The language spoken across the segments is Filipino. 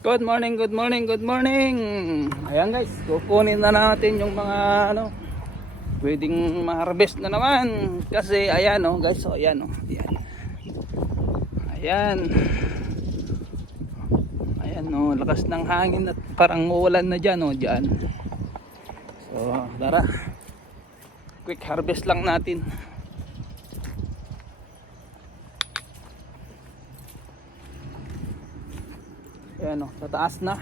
Good morning, good morning, good morning. Ayan guys, kukunin na natin yung mga ano, pwedeng ma-harvest na naman. Kasi ayan oh guys, so ayan oh. Ayan. Ayan. Ayan oh, lakas ng hangin at parang uulan na dyan oh, dyan. So, tara. Quick harvest lang natin. Ayan o, sa taas na.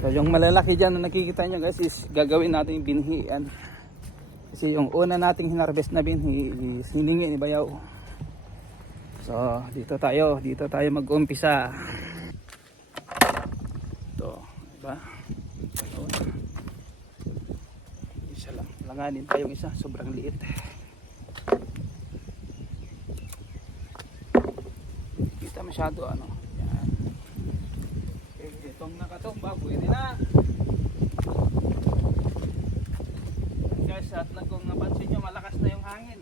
So yung malalaki dyan na nakikita nyo guys is gagawin natin yung binhi. Yan. Kasi yung una nating hinarvest na binhi is hiningi ni Bayaw. So dito tayo, dito tayo mag-umpisa. Ito, diba? Isa lang. Langanin pa yung isa, sobrang liit. Kita masyado ano. Yan. Okay, itong nakatumba, pwede na. Guys, at lang kung napansin nyo, malakas na yung hangin.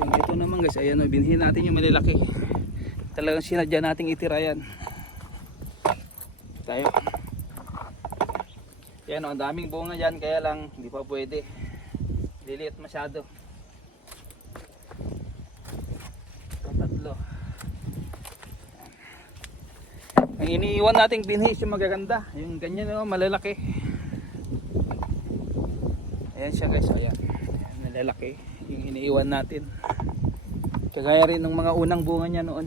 Yung ito naman guys, ayan o, binhin natin yung malalaki. Talagang sinadya nating itira yan. Tayo. Yan o, ang daming bunga dyan, kaya lang hindi pa pwede. Diliit masyado. Tatlo. Ang iniiwan nating binhis yung magaganda. Yung ganyan o, malalaki. Ayan siya guys, ayan. ayan. Malalaki. Yung iniiwan natin. Kagaya rin ng mga unang bunga niya noon.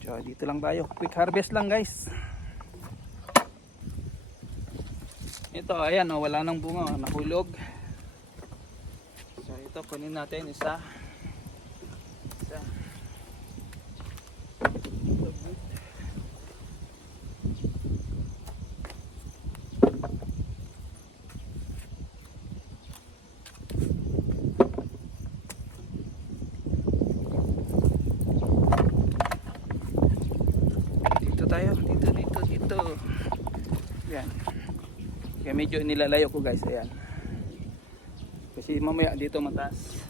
So, dito lang tayo. Quick harvest lang guys. Ito, ayan, oh, wala nang bunga, oh, nahulog. So, ito, kunin natin. Isa. Ito, good. Dito tayo, dito, dito, dito. Yan. Kaya medyo nilalayo ko guys, ayan. Kasi mamaya dito mataas.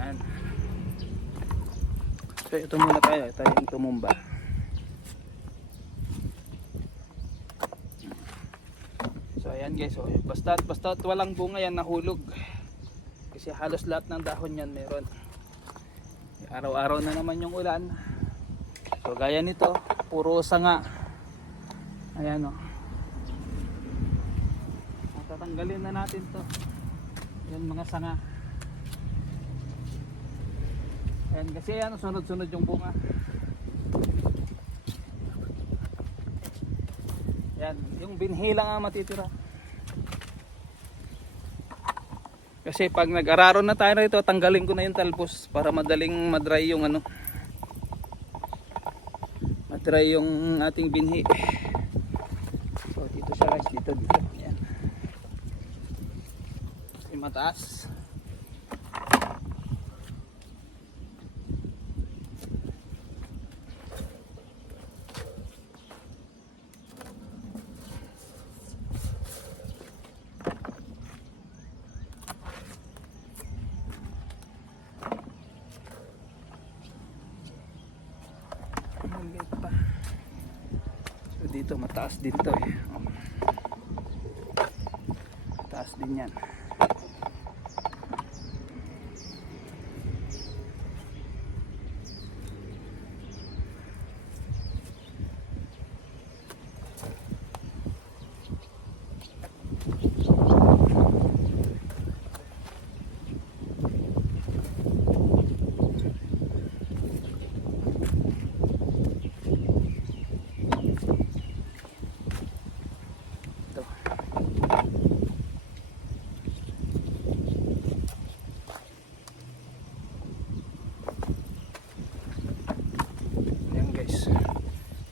Ayan. So ito muna tayo, ito yung tumumba. So ayan guys, so, basta basta walang bunga yan nahulog. Kasi halos lahat ng dahon yan meron. Araw-araw na naman yung ulan. So gaya nito, puro sanga. Ayan o. Tatanggalin na natin to. Yan mga sanga. Ayan, kasi ano, sunod-sunod yung bunga. Yan, yung binhi lang ang matitira. Kasi pag nag-araro na tayo rito, tanggalin ko na yung talbos para madaling madry yung ano. Madry yung ating binhi. So dito siya guys, dito, dito. Yan. Yung mataas. Maliit pa. So dito mataas din to eh. Mataas din yan.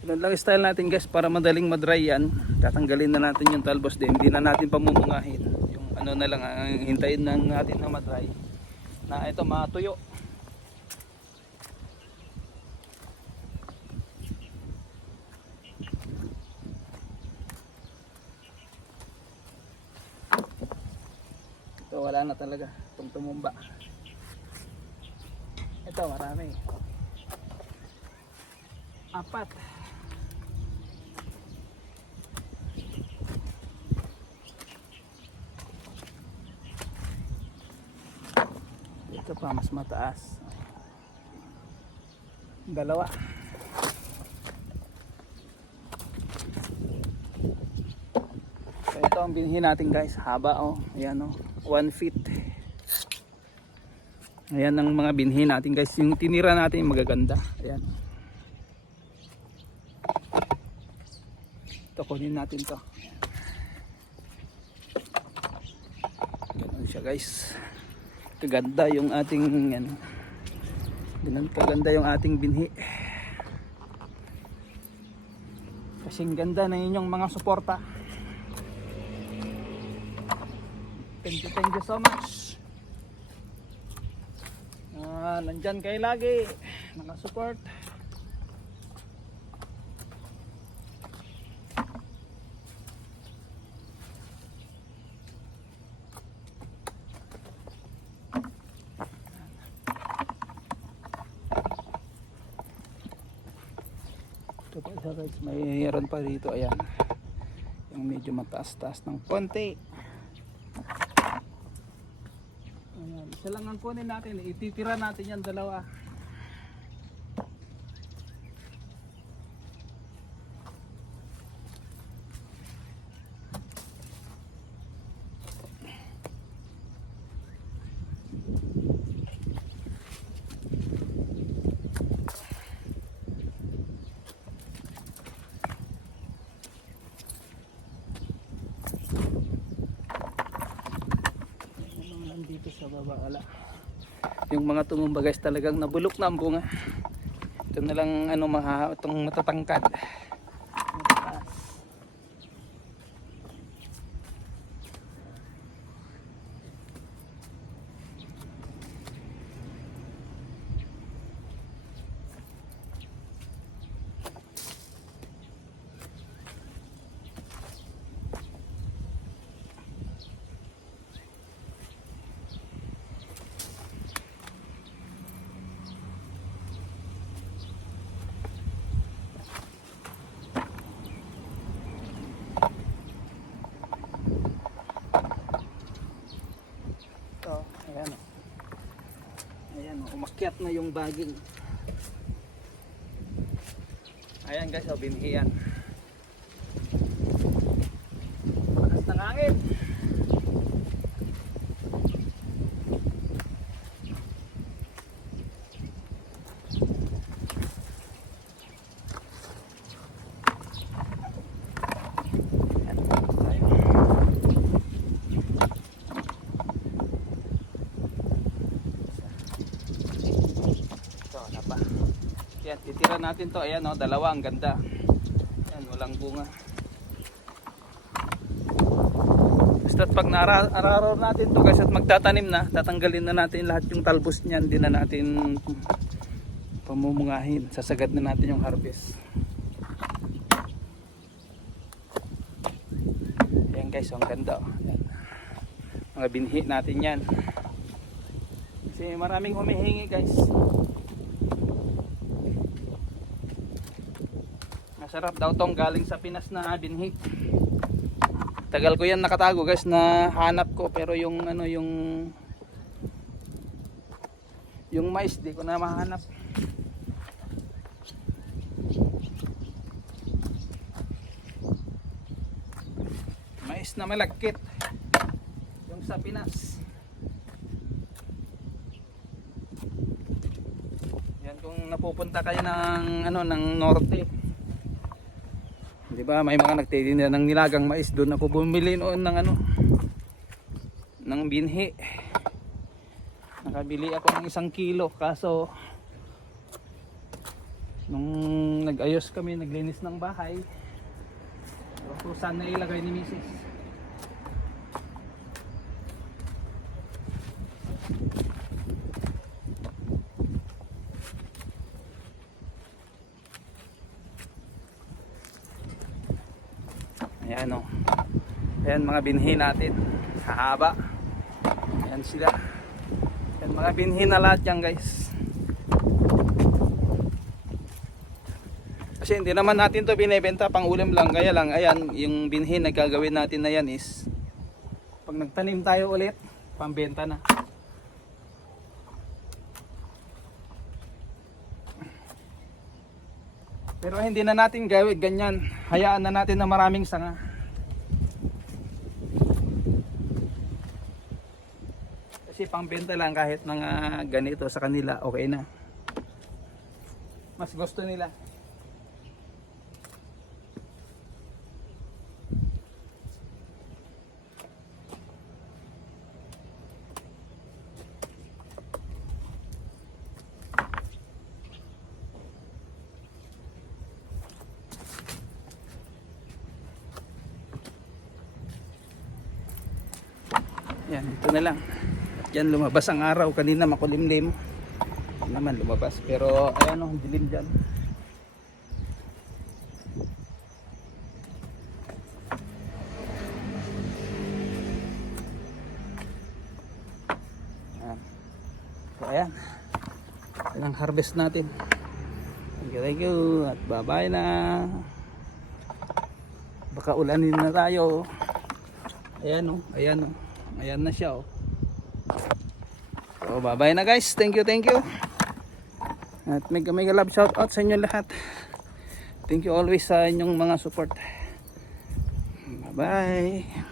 Ganun lang style natin guys para madaling madry yan. Tatanggalin na natin yung talbos din. Hindi na natin pamumungahin. Yung ano na lang ang hintayin na natin na madry. Na ito matuyo. Ito wala na talaga. Itong tumumba. Ito marami. Apat. Ito pa mas mataas. Dalawa. So ito ang binhi natin guys. Haba oh. Ayan oh. 1 feet. Ayan ang mga binhi natin guys. Yung tinira natin magaganda. Ayan. Ito kunin natin to. Ganun siya guys. Kaganda yung ating yan. Ganun kaganda yung ating binhi. Kasing ganda na inyong mga suporta. Thank you, thank you so much. Ah, nandyan kayo lagi. Nakasupport. Ito pa isa guys, mayroon pa dito, ayan. Yung medyo mataas-taas ng konti. Ayan, isa lang ang kunin natin, ititira natin yan dalawa. Yung mga nandito sa baba, wala. Yung mga tumumba guys talagang nabulok na ang bunga. Ito na lang ano mga itong matatangkad. Mataas. Ito, ayan o. Umakyat na yung baging. Ayan guys, o binhi yan. Lakas ng hangin. Ayan, tayo. Ito, wala pa. Yan, titira natin to. Ayan, oh, dalawa. Ang ganda. Yan, walang bunga. Basta't pag naararaw natin to guys at magtatanim na, tatanggalin na natin lahat yung talbos niyan. Hindi na natin pamumungahin. Sasagad na natin yung harvest. Ayan guys, oh, ang ganda. Oh. Ayan. Mga binhi natin yan. Kasi maraming humihingi guys. Masarap daw tong galing sa Pinas na binhi. Tagal ko yan nakatago guys na hanap ko pero yung ano yung yung mais di ko na mahanap. Mais na malagkit. Yung sa Pinas. Yan kung napupunta kayo ng ano ng norte. 'Di ba? May mga nagtitinda ng nilagang mais doon ako bumili noon ng ano ng binhi. Nakabili ako ng isang kilo kaso Nung nag-ayos kami, naglinis ng bahay. So, saan na ilagay ni Mrs. Ayan. Ayan mga binhi natin. Hahaba. Ayan sila. Ayan mga binhi na lahat yan guys. Kasi hindi naman natin to binebenta pang ulam lang. Kaya lang, ayan, yung binhi na gagawin natin na yan is pag nagtanim tayo ulit, pambenta na. Pero hindi na natin gawin ganyan. Hayaan na natin na maraming sanga. Kasi pangbenta lang kahit mga ganito sa kanila, okay na. Mas gusto nila. Yan, ito na lang. Yan lumabas ang araw. Kanina makulimlim. Yan naman lumabas. Pero ayan o, dilim dyan. Ayan. So ayan. Ang harvest natin. Thank you, thank you. At bye-bye na. Baka ulanin na tayo. Ayan o, ayan o. Ayan na siya oh. So bye-bye na guys. Thank you, thank you. At mega mega love shout out sa inyo lahat. Thank you always sa inyong mga support. Bye-bye.